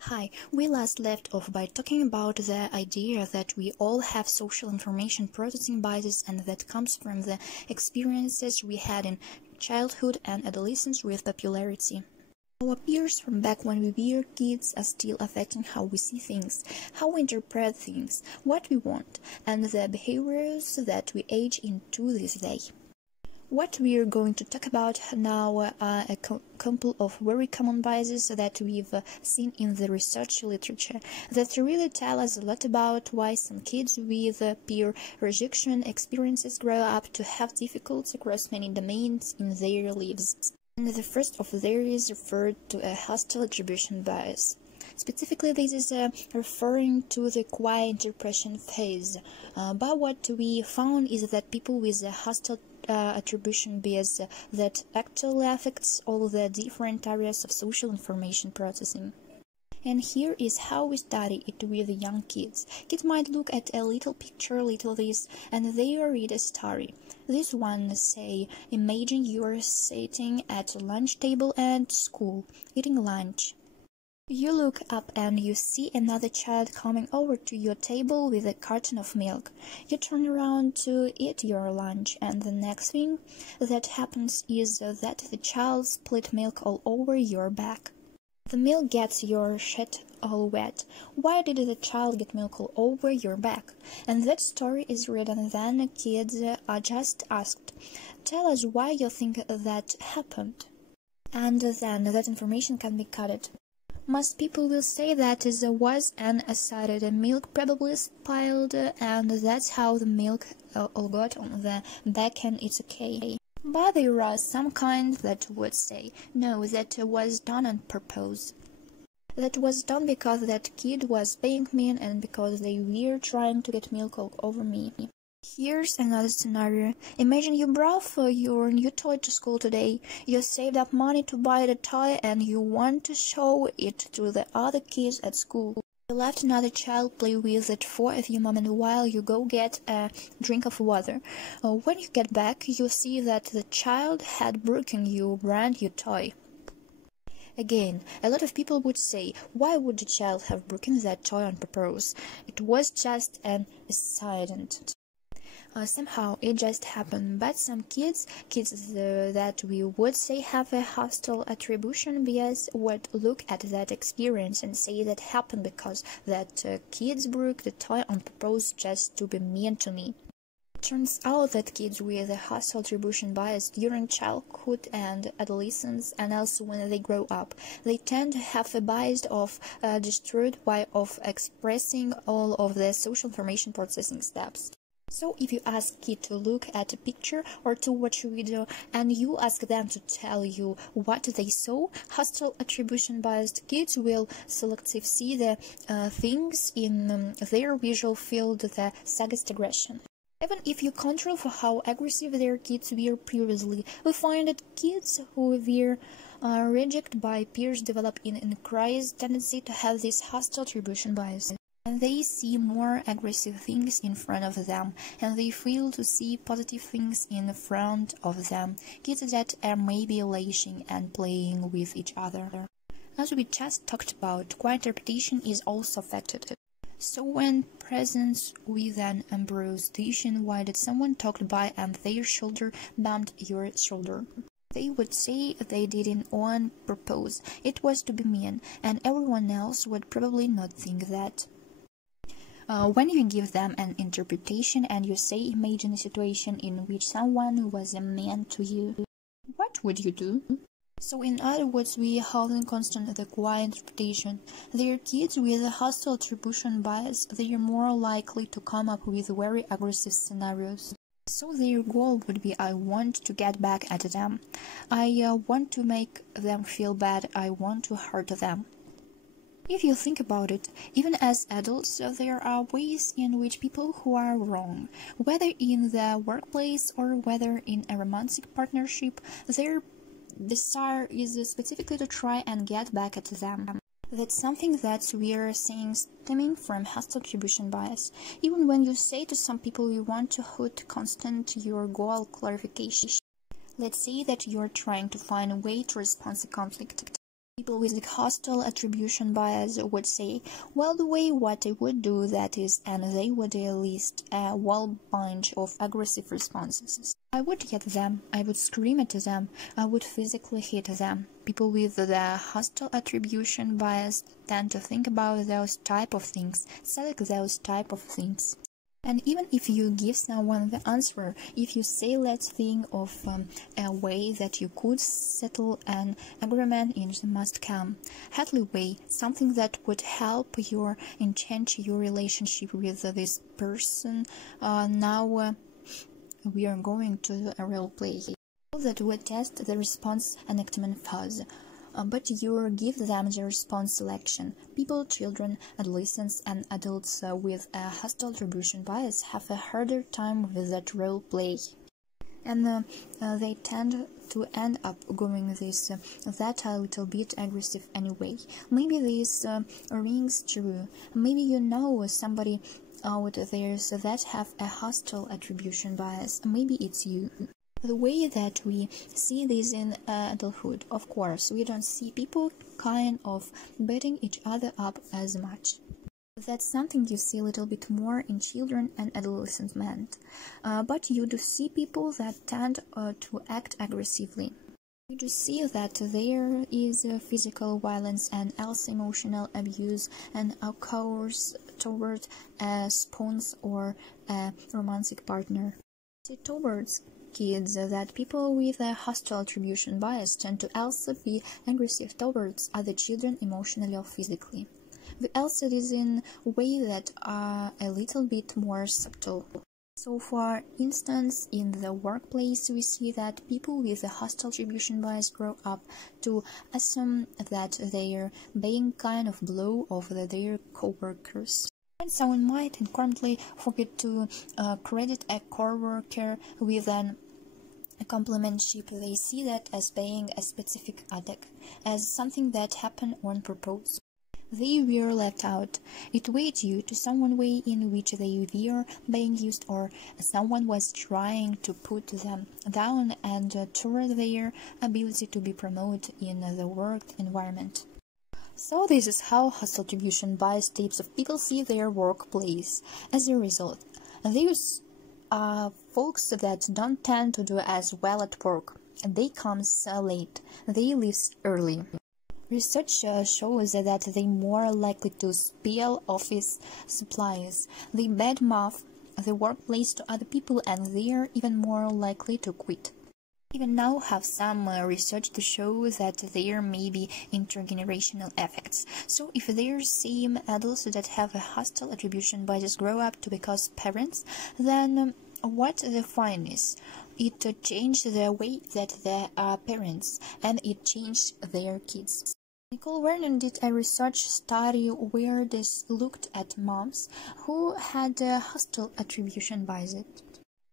Hi, we last left off by talking about the idea that we all have social information processing biases, and that comes from the experiences we had in childhood and adolescence with popularity. Our peers from back when we were kids are still affecting how we see things, how we interpret things, what we want, and the behaviors that we age into this day. What we are going to talk about now are a couple of very common biases that we've seen in the research literature that really tell us a lot about why some kids with peer rejection experiences grow up to have difficulties across many domains in their lives. And the first of these is referred to a hostile attribution bias. Specifically, this is referring to the quiet interpretation phase. But what we found is that people with a hostile attribution bias that actually affects all the different areas of social information processing. And here is how we study it with young kids. Kids might look at a little picture, little this, and they read a story. This one say, imagine you're sitting at a lunch table at school, eating lunch. You look up and you see another child coming over to your table with a carton of milk. You turn around to eat your lunch, and the next thing that happens is that the child split milk all over your back. The milk gets your shirt all wet. Why did the child get milk all over your back? And that story is read, and then kids are just asked, tell us why you think that happened. And then that information can be cut. Most people will say that there was an acid, milk probably spilled, and that's how the milk all got on the back, and it's okay. But there are some kind that would say, no, that was done on purpose. That was done because that kid was being mean and because they were trying to get milk all over me. Here's another scenario. Imagine you brought your new toy to school today. You saved up money to buy the toy and you want to show it to the other kids at school. You let another child play with it for a few moments while you go get a drink of water. When you get back, you see that the child had broken your brand new toy. Again, a lot of people would say, why would the child have broken that toy on purpose? It was just an accident. Somehow it just happened, but some kids that we would say have a hostile attribution bias would look at that experience and say that happened because that kids broke the toy on purpose just to be mean to me. It turns out that kids with a hostile attribution bias during childhood and adolescence, and also when they grow up, they tend to have a bias of distorted way of expressing all of the social information processing steps. So if you ask a kid to look at a picture or to watch a video and you ask them to tell you what they saw, hostile attribution biased kids will selectively see the things in their visual field that suggest aggression. Even if you control for how aggressive their kids were previously, we find that kids who were rejected by peers develop an increased tendency to have this hostile attribution bias. And they see more aggressive things in front of them, and they fail to see positive things in front of them, kids that are maybe lashing and playing with each other. As we just talked about, quiet interpretation is also affected. So when present with an improvisation, why did someone talk by and their shoulder bumped your shoulder? They would say they did it on purpose, it was to be mean, and everyone else would probably not think that. When you give them an interpretation and you say imagine a situation in which someone was mean to you, what would you do? So in other words, we hold in constant the quiet interpretation. They are kids with a hostile attribution bias. They are more likely to come up with very aggressive scenarios. So their goal would be, I want to get back at them. I want to make them feel bad. I want to hurt them. If you think about it, even as adults, there are ways in which people who are wrong, whether in the workplace or whether in a romantic partnership, their desire is specifically to try and get back at them. That's something that we are seeing stemming from hostile attribution bias. Even when you say to some people you want to hold constant your goal clarification. Let's say that you're trying to find a way to respond to conflict. People with the hostile attribution bias would say, well, the way what they would do that is, and they would list a whole bunch of aggressive responses. I would hit them, I would scream at them, I would physically hit them. People with the hostile attribution bias tend to think about those type of things, select those type of things. And even if you give someone the answer, if you say let's think of a way that you could settle an agreement in the must come Hadley way, something that would help you and change your relationship with this person, now we are going to a role play that would test the response enactment phase. But you give them the response selection. People, children, adolescents, and adults with a hostile attribution bias have a harder time with that role play. And they tend to end up going that a little bit aggressive anyway. Maybe this rings true. Maybe you know somebody out there that have a hostile attribution bias. Maybe it's you. The way that we see this in adulthood, of course, we don't see people kind of beating each other up as much. That's something you see a little bit more in children and adolescent men. But you do see people that tend to act aggressively. You do see that there is physical violence and else emotional abuse and occurs toward a spouse or a romantic partner. Towards kids, that people with a hostile attribution bias tend to also be aggressive towards other children emotionally or physically. We also is in a way that are a little bit more subtle. So for instance, in the workplace we see that people with a hostile attribution bias grow up to assume that they're being kind of blow over their co-workers. And someone might incorrectly forget to credit a co-worker with a complimentship. They see that as being a specific attack, as something that happened on purpose. They were left out. It weighed due to some way in which they were being used, or someone was trying to put them down and toward their ability to be promoted in the work environment. So this is how hostile attribution bias types of people see their workplace. As a result, these are folks that don't tend to do as well at work. They come late. They leave early. Research shows that they're more likely to spill office supplies. They badmouth the workplace to other people, and they're even more likely to quit. Even now have some research to show that there may be intergenerational effects. So if there's same adults that have a hostile attribution bias grow up to become parents, then what the find is, it changed the way that they are parents, and it changed their kids. Nicole Vernon did a research study where they looked at moms who had a hostile attribution bias.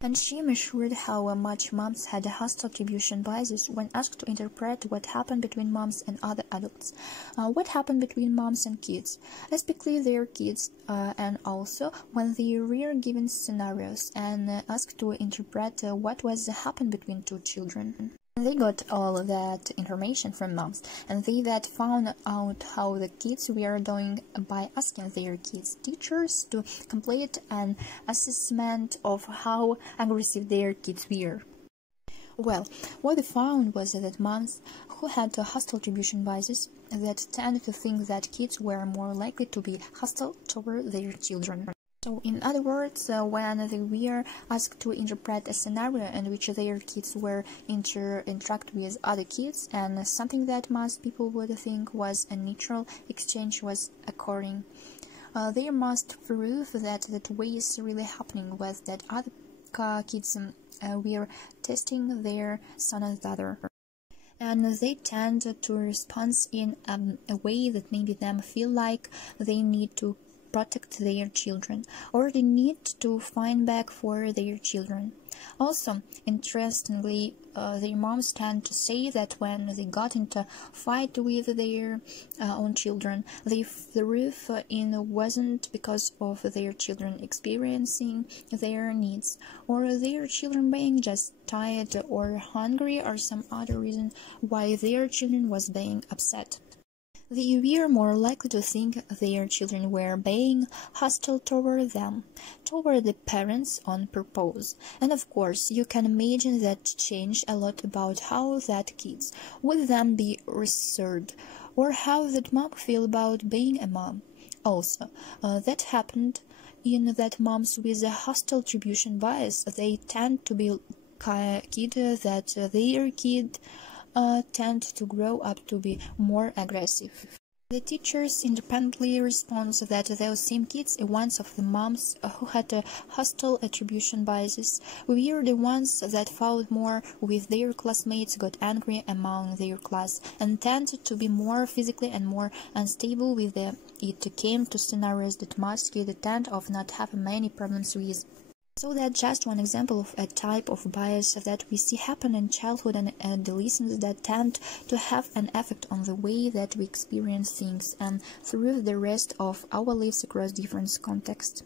And she measured how much moms had a hostile attribution biases when asked to interpret what happened between moms and other adults. What happened between moms and kids, especially their kids, and also when they were given scenarios and asked to interpret what was happened between two children. They got all that information from moms, and they that found out how the kids were doing by asking their kids' teachers to complete an assessment of how aggressive their kids were. Well, what they found was that moms who had hostile attribution biases that tended to think that kids were more likely to be hostile toward their children. So, in other words, when they were asked to interpret a scenario in which their kids were interact with other kids, and something that most people would think was a natural exchange was occurring, they must prove that that way is really happening was that other kids were testing their son and daughter. And they tend to respond in a way that maybe them feel like they need to protect their children, or they need to find back for their children. Also, interestingly, their moms tend to say that when they got into fight with their own children, they threw in wasn't because of their children experiencing their needs, or their children being just tired or hungry, or some other reason why their children was being upset. They were more likely to think their children were being hostile toward them, toward the parents on purpose. And of course, you can imagine that changed a lot about how that kids would then be reared, or how that mom feel about being a mom. Also, that happened in that moms with a hostile attribution bias, they tend to be kid that their kid tend to grow up to be more aggressive. The teachers independently respond that those same kids, ones of the moms who had a hostile attribution biases, were the ones that fought more with their classmates, got angry among their class, and tended to be more physically and more unstable with them. It came to scenarios that most kids tend to not have many problems with. So that's just one example of a type of bias that we see happen in childhood and adolescence that tend to have an effect on the way that we experience things and through the rest of our lives across different contexts.